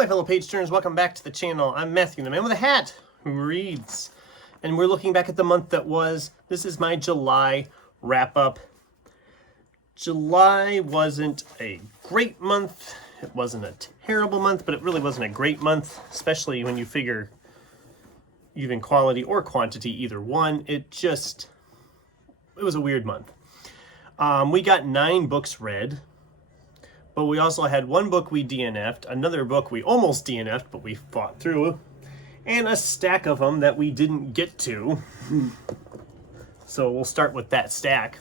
my fellow page turners, welcome back to the channel. I'm Matthew, the man with a hat who reads. And we're looking back at the month that was. This is my July wrap-up. July wasn't a great month. It wasn't a terrible month, but it really wasn't a great month, especially when you figure even quality or quantity, either one. It was a weird month. We got 9 books read. But we also had one book we DNF'd, another book we almost DNF'd, but we fought through, and a stack of them that we didn't get to. So we'll start with that stack.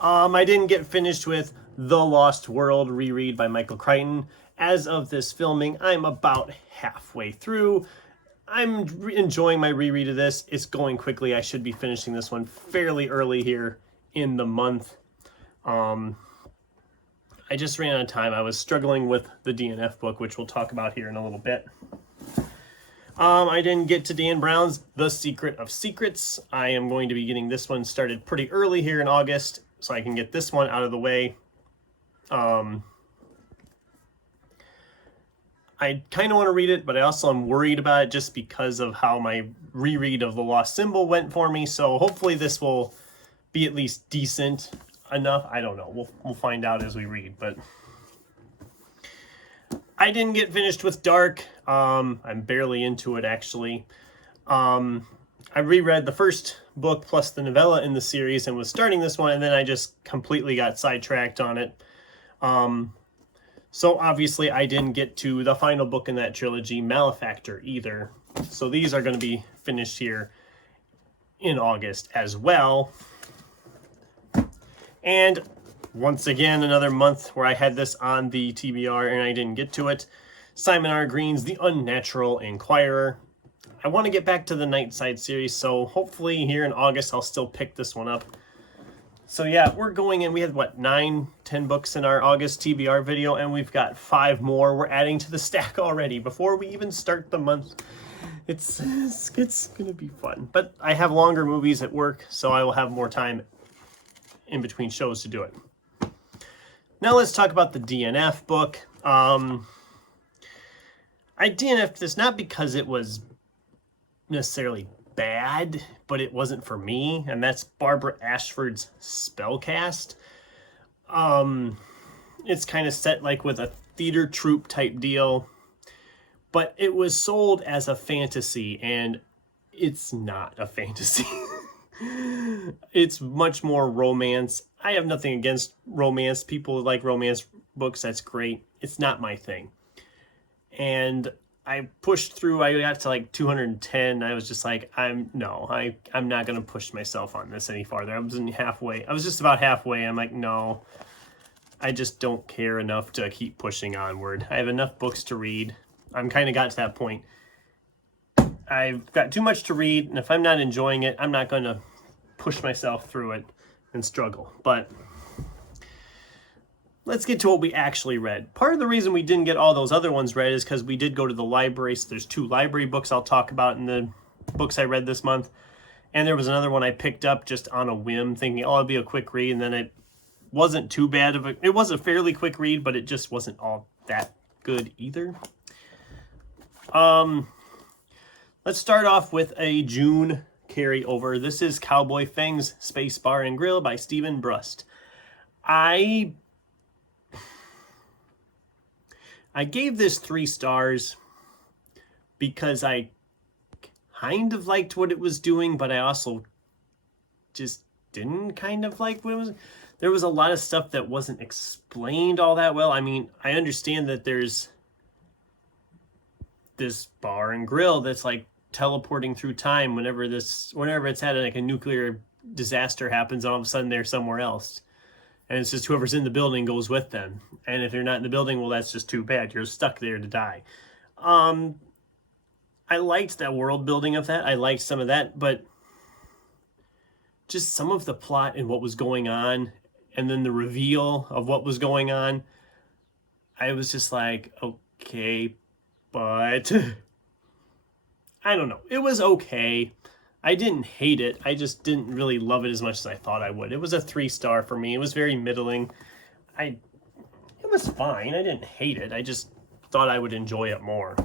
I didn't get finished with The Lost World reread by Michael Crichton. As of this filming, I'm about halfway through. I'm enjoying my reread of this. It's going quickly. I should be finishing this one fairly early here in the month. I just ran out of time. I was struggling with the DNF book, which we'll talk about here in a little bit. I didn't get to Dan Brown's The Secret of Secrets. I am going to be getting this one started pretty early here in August, so I can get this one out of the way. I kind of want to read it, but I also am worried about it just because of how my reread of The Lost Symbol went for me. So hopefully this will be at least decent enough. I don't know. We'll find out as we read. But I didn't get finished with Dark. I'm barely into it, actually. I reread the first book plus the novella in the series and was starting this one, and then I just completely got sidetracked on it. So obviously I didn't get to the final book in that trilogy, Malefactor, either. So these are going to be finished here in August as well. And once again, another month where I had this on the TBR and I didn't get to it. Simon R. Green's The Unnatural Inquirer. I want to get back to the Nightside series, so hopefully here in August I'll still pick this one up. So yeah, we're going in. We had, what, 9, 10 books in our August TBR video, and we've got 5 more. We're adding to the stack already before we even start the month. It's going to be fun. But I have longer movies at work, so I will have more time in between shows to do it. Now let's talk about the DNF book. I DNF'd this not because it was necessarily bad, but it wasn't for me, and that's Barbara Ashford's Spellcast. It's kind of set like with a theater troupe type deal, but it was sold as a fantasy, and it's not a fantasy. It's much more romance. I have nothing against romance. People like romance books. That's great. It's not my thing. And I pushed through. I got to like 210. I was just like, I'm not going to push myself on this any farther. I was just about halfway. I'm like, no, I just don't care enough to keep pushing onward. I have enough books to read. I'm kind of got to that point. I've got too much to read, and if I'm not enjoying it, I'm not going to push myself through it and struggle. But let's get to what we actually read. Part of the reason we didn't get all those other ones read is because we did go to the library. So there's 2 library books I'll talk about in the books I read this month. And there was another one I picked up just on a whim, thinking, oh, it'll be a quick read. And then it wasn't too bad of it was a fairly quick read, but it just wasn't all that good either. Let's start off with a June carryover. This is Cowboy Fang's Space Bar and Grill by Stephen Brust. I gave this 3 stars because I kind of liked what it was doing, but I also just didn't kind of like what it was. There was a lot of stuff that wasn't explained all that well. I mean, I understand that there's this bar and grill that's like teleporting through time whenever it's had like a nuclear disaster happens, all of a sudden they're somewhere else. And it's just whoever's in the building goes with them. And if you're not in the building, well, that's just too bad. You're stuck there to die. I liked that world building of that. I liked some of that, but just some of the plot and what was going on, and then the reveal of what was going on, I was just like, okay, but I don't know. It was okay. I didn't hate it. I just didn't really love it as much as I thought I would. It was a 3-star for me. It was very middling. It was fine. I didn't hate it. I just thought I would enjoy it more.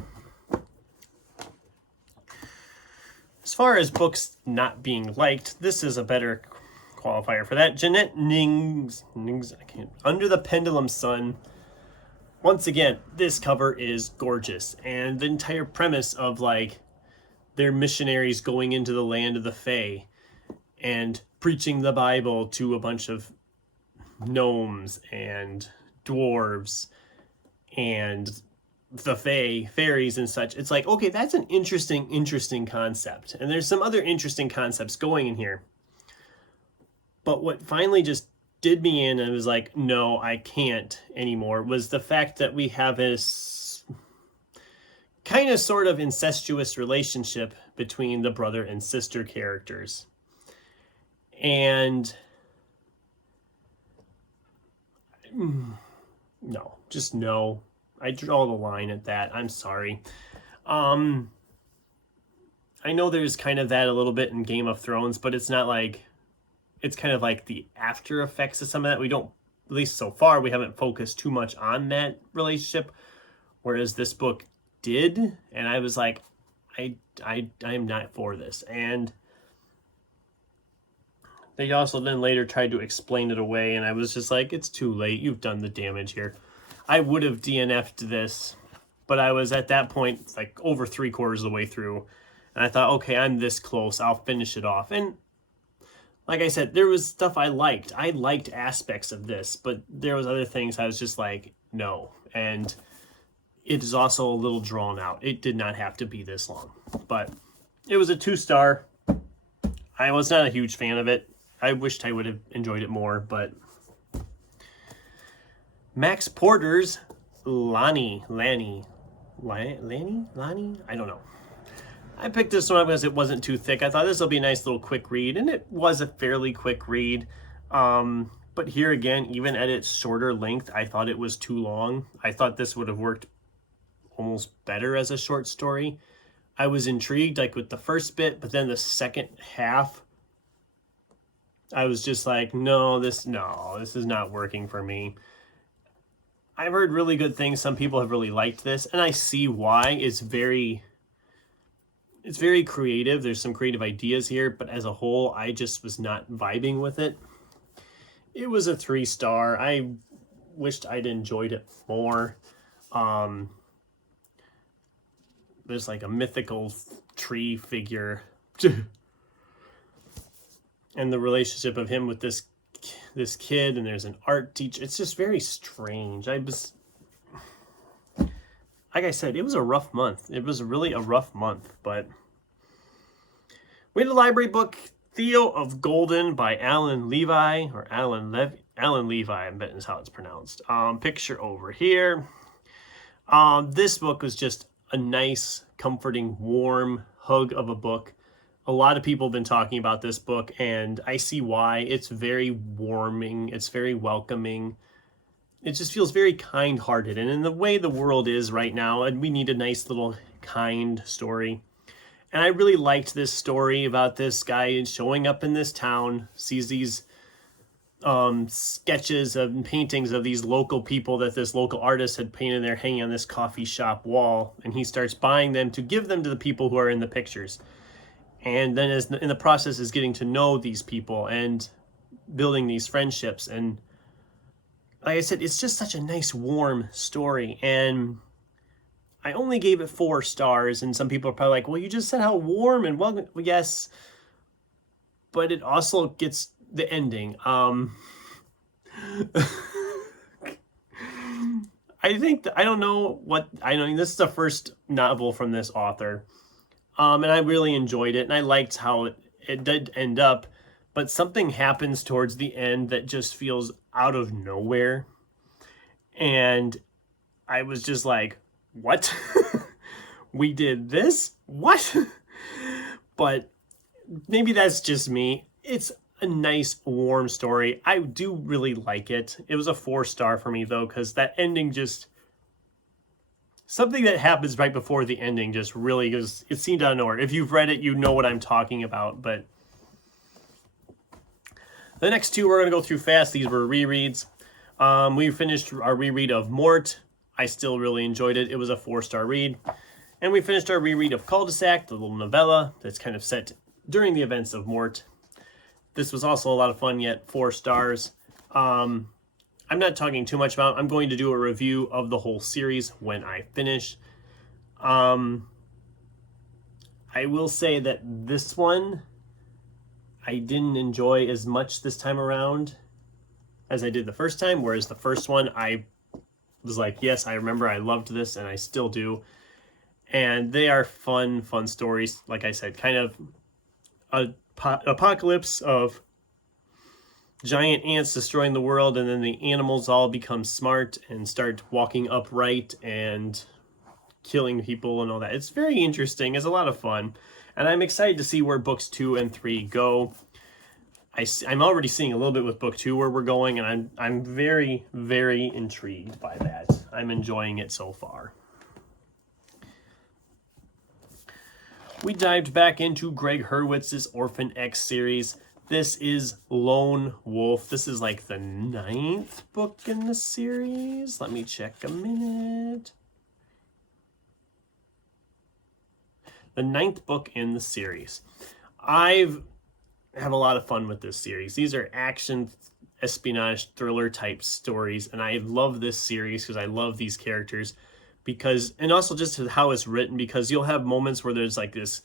As far as books not being liked, this is a better qualifier for that. Jeanette Ning's Under the Pendulum Sun. Once again, this cover is gorgeous, and the entire premise of like they're missionaries going into the land of the Fae and preaching the Bible to a bunch of gnomes and dwarves and the fairies and such. It's like, okay, that's an interesting concept. And there's some other interesting concepts going in here. But what finally just did me in and was like, no, I can't anymore, was the fact that we have this kind of sort of incestuous relationship between the brother and sister characters. And no, just no. I draw the line at that. I'm sorry. I know there's kind of that a little bit in Game of Thrones, but it's not like, it's kind of like the after effects of some of that. We don't, at least so far, we haven't focused too much on that relationship, whereas this book did, and I was like, I'm not for this. And they also then later tried to explain it away, and I was just like, it's too late. You've done the damage here. I would have DNF'd this, but I was at that point like over 3/4 of the way through, and I thought, okay, I'm this close. I'll finish it off. And like I said, there was stuff I liked. I liked aspects of this, but there was other things I was just like, no. And it is also a little drawn out. It did not have to be this long, but it was a 2-star. I was not a huge fan of it. I wished I would have enjoyed it more, but Max Porter's Lani, I don't know. I picked this one up because it wasn't too thick. I thought this will be a nice little quick read, and it was a fairly quick read. But here again, even at its shorter length, I thought it was too long. I thought this would have worked almost better as a short story. I was intrigued like with the first bit, but then the second half, I was just like, no, this is not working for me. I've heard really good things. Some people have really liked this, and I see why. It's very creative. There's some creative ideas here, but as a whole, I just was not vibing with it. It was a 3-star. I wished I'd enjoyed it more. There's like a mythical tree figure and the relationship of him with this kid, and there's an art teacher. It's just very strange. Like I said, it was a rough month. It was really a rough month, but we had a library book, Theo of Golden by Alan Levi, or Alan Levi, I bet is how it's pronounced. Picture over here. This book was just a nice, comforting, warm hug of a book. A lot of people have been talking about this book, and I see why. It's very warming. It's very welcoming. It just feels very kind-hearted. And in the way the world is right now, and we need a nice little kind story. And I really liked this story about this guy showing up in this town, sees these sketches and paintings of these local people that this local artist had painted there hanging on this coffee shop wall. And he starts buying them to give them to the people who are in the pictures. And then as in the process is getting to know these people and building these friendships. And like I said, it's just such a nice, warm story. And I only gave it 4 stars. And some people are probably like, well, you just said how warm and welcome. Well, yes. But it also gets the ending. I think, I don't know what, I know this is the first novel from this author. And I really enjoyed it, and I liked how it did end up, but something happens towards the end that just feels out of nowhere, and I was just like, what? We did this? What? But maybe that's just me. It's a nice, warm story. I do really like it. It was a 4-star for me, though, because that ending just... Something that happens right before the ending just really goes, it seemed out of nowhere. If you've read it, you know what I'm talking about, but the next 2 we're going to go through fast. These were rereads. We finished our reread of Mort. I still really enjoyed it. It was a 4-star read. And we finished our reread of Cul-de-sac, the little novella that's kind of set during the events of Mort. This was also a lot of fun, yet 4 stars. I'm not talking too much about it. I'm going to do a review of the whole series when I finish. I will say that this one I didn't enjoy as much this time around as I did the first time, whereas the first one I was like, yes, I remember, I loved this, and I still do. And they are fun stories. Like I said, kind of a apocalypse of giant ants destroying the world, and then the animals all become smart and start walking upright and killing people and all that. It's very interesting. It's a lot of fun. And I'm excited to see where books 2 and 3 go. I'm already seeing a little bit with book 2 where we're going, and I'm very, very intrigued by that. I'm enjoying it so far. We dived back into Greg Hurwitz's Orphan X series. This is Lone Wolf. This is like the 9th book in the series. Let me check a minute. The 9th book in the series. I've have a lot of fun with this series. These are action, espionage, thriller type stories, and I love this series because I love these characters. And also just how it's written, because you'll have moments where there's like this,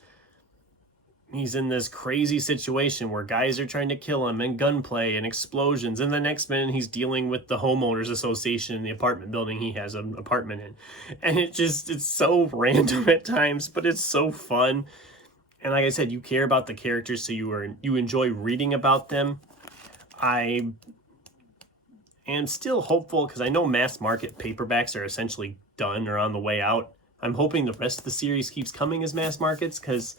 he's in this crazy situation where guys are trying to kill him and gunplay and explosions, and the next minute he's dealing with the homeowners association in the apartment building he has an apartment in. And it's so random at times, but it's so fun. And like I said, you care about the characters, so you enjoy reading about them. I am still hopeful, because I know mass market paperbacks are essentially done or on the way out. I'm hoping the rest of the series keeps coming as mass markets, because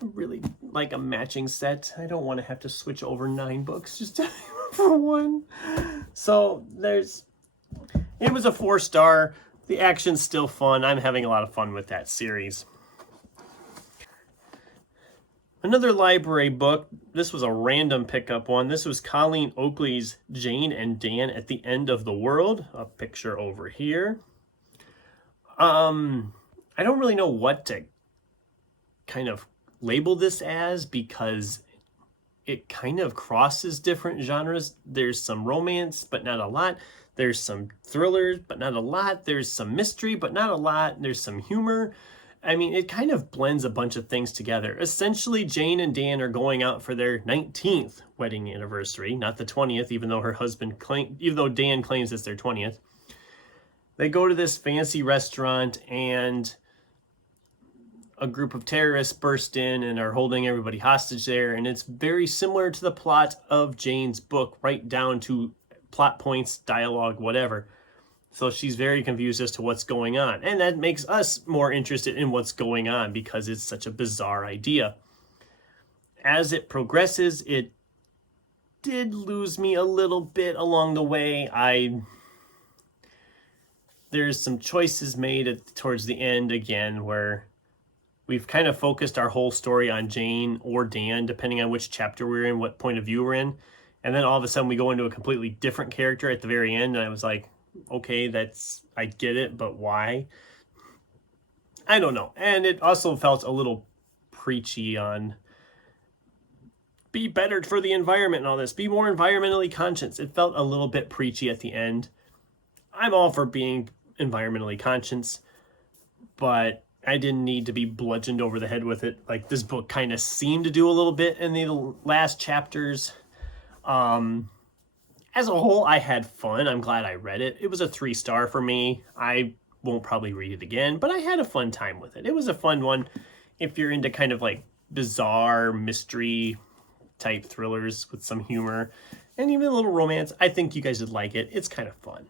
I really like a matching set. I don't want to have to switch over 9 books just for one. So it was a 4-star. The action's still fun. I'm having a lot of fun with that series. Another library book. This was a random pickup one. This was Colleen Oakley's Jane and Dan at the End of the World. A picture over here. I don't really know what to kind of label this as, because it kind of crosses different genres. There's some romance, but not a lot. There's some thrillers, but not a lot. There's some mystery, but not a lot. There's some humor. I mean, it kind of blends a bunch of things together. Essentially, Jane and Dan are going out for their 19th wedding anniversary, not the 20th, even though Dan claims it's their 20th. They go to this fancy restaurant, and a group of terrorists burst in and are holding everybody hostage there. And it's very similar to the plot of Jane's book, right down to plot points, dialogue, whatever. So she's very confused as to what's going on. And that makes us more interested in what's going on, because it's such a bizarre idea. As it progresses, it did lose me a little bit along the way. There's some choices made towards the end again where we've kind of focused our whole story on Jane or Dan, depending on which chapter we're in, what point of view we're in. And then all of a sudden we go into a completely different character at the very end. And I was like, okay, I get it, but why? I don't know. And it also felt a little preachy on be better for the environment and all this. Be more environmentally conscious. It felt a little bit preachy at the end. I'm all for being environmentally conscious, but I didn't need to be bludgeoned over the head with it like this book kind of seemed to do a little bit in the last chapters. As a whole, I had fun. I'm glad I read it. It was a 3-star for me. I won't probably read it again, but I had a fun time with it. It was a fun one if you're into kind of like bizarre mystery type thrillers with some humor and even a little romance. I think you guys would like it. It's kind of fun.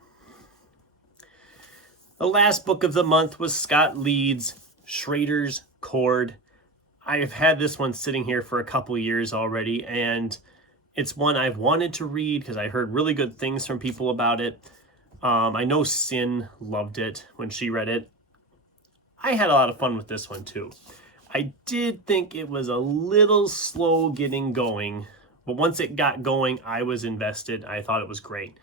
The last book of the month was Scott Leeds' Schrader's Chord. I've had this one sitting here for a couple years already, and it's one I've wanted to read because I heard really good things from people about it. I know Sin loved it when she read it. I had a lot of fun with this one too. I did think it was a little slow getting going, but once it got going, I was invested. I thought it was great.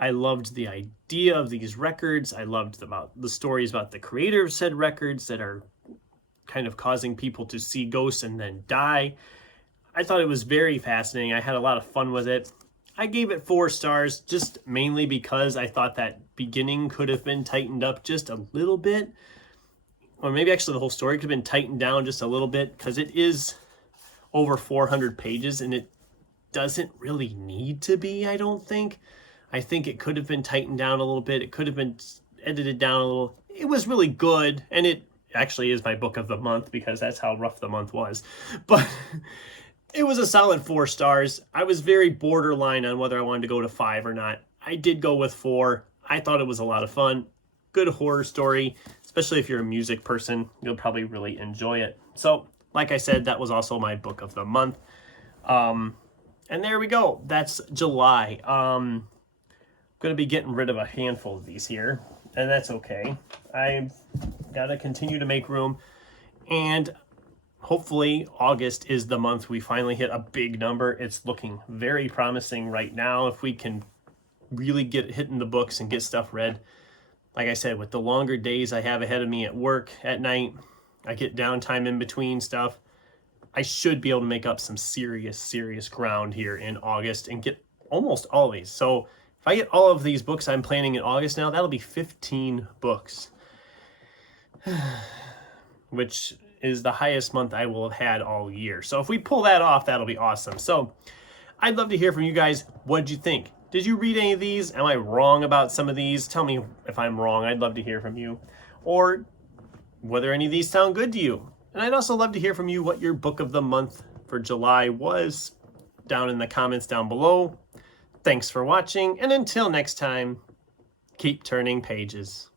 I loved the idea of these records. I loved about the stories about the creator of said records that are kind of causing people to see ghosts and then die. I thought it was very fascinating. I had a lot of fun with it. I gave it 4 stars, just mainly because I thought that beginning could have been tightened up just a little bit. Or maybe actually the whole story could have been tightened down just a little bit, because it is over 400 pages and it doesn't really need to be, I don't think. I think it could have been tightened down a little bit. It could have been edited down a little. It was really good, and it actually is my book of the month because that's how rough the month was. But it was a solid 4 stars. I was very borderline on whether I wanted to go to 5 or not. I did go with 4. I thought it was a lot of fun. Good horror story, especially if you're a music person. You'll probably really enjoy it. So, like I said, that was also my book of the month. And there we go. That's July. I'm going to be getting rid of a handful of these here, and that's okay. I've got to continue to make room, and hopefully August is the month we finally hit a big number. It's looking very promising right now. If we can really get hitting the books and get stuff read, like I said, with the longer days I have ahead of me at work at night, I get downtime in between stuff, I should be able to make up some serious ground here in August and get almost all of these. So if I get all of these books I'm planning in August now, that'll be 15 books, which is the highest month I will have had all year. So if we pull that off, that'll be awesome. So I'd love to hear from you guys. What'd you think? Did you read any of these? Am I wrong about some of these? Tell me if I'm wrong. I'd love to hear from you. Or whether any of these sound good to you. And I'd also love to hear from you what your book of the month for July was down in the comments down below. Thanks for watching, and until next time, keep turning pages.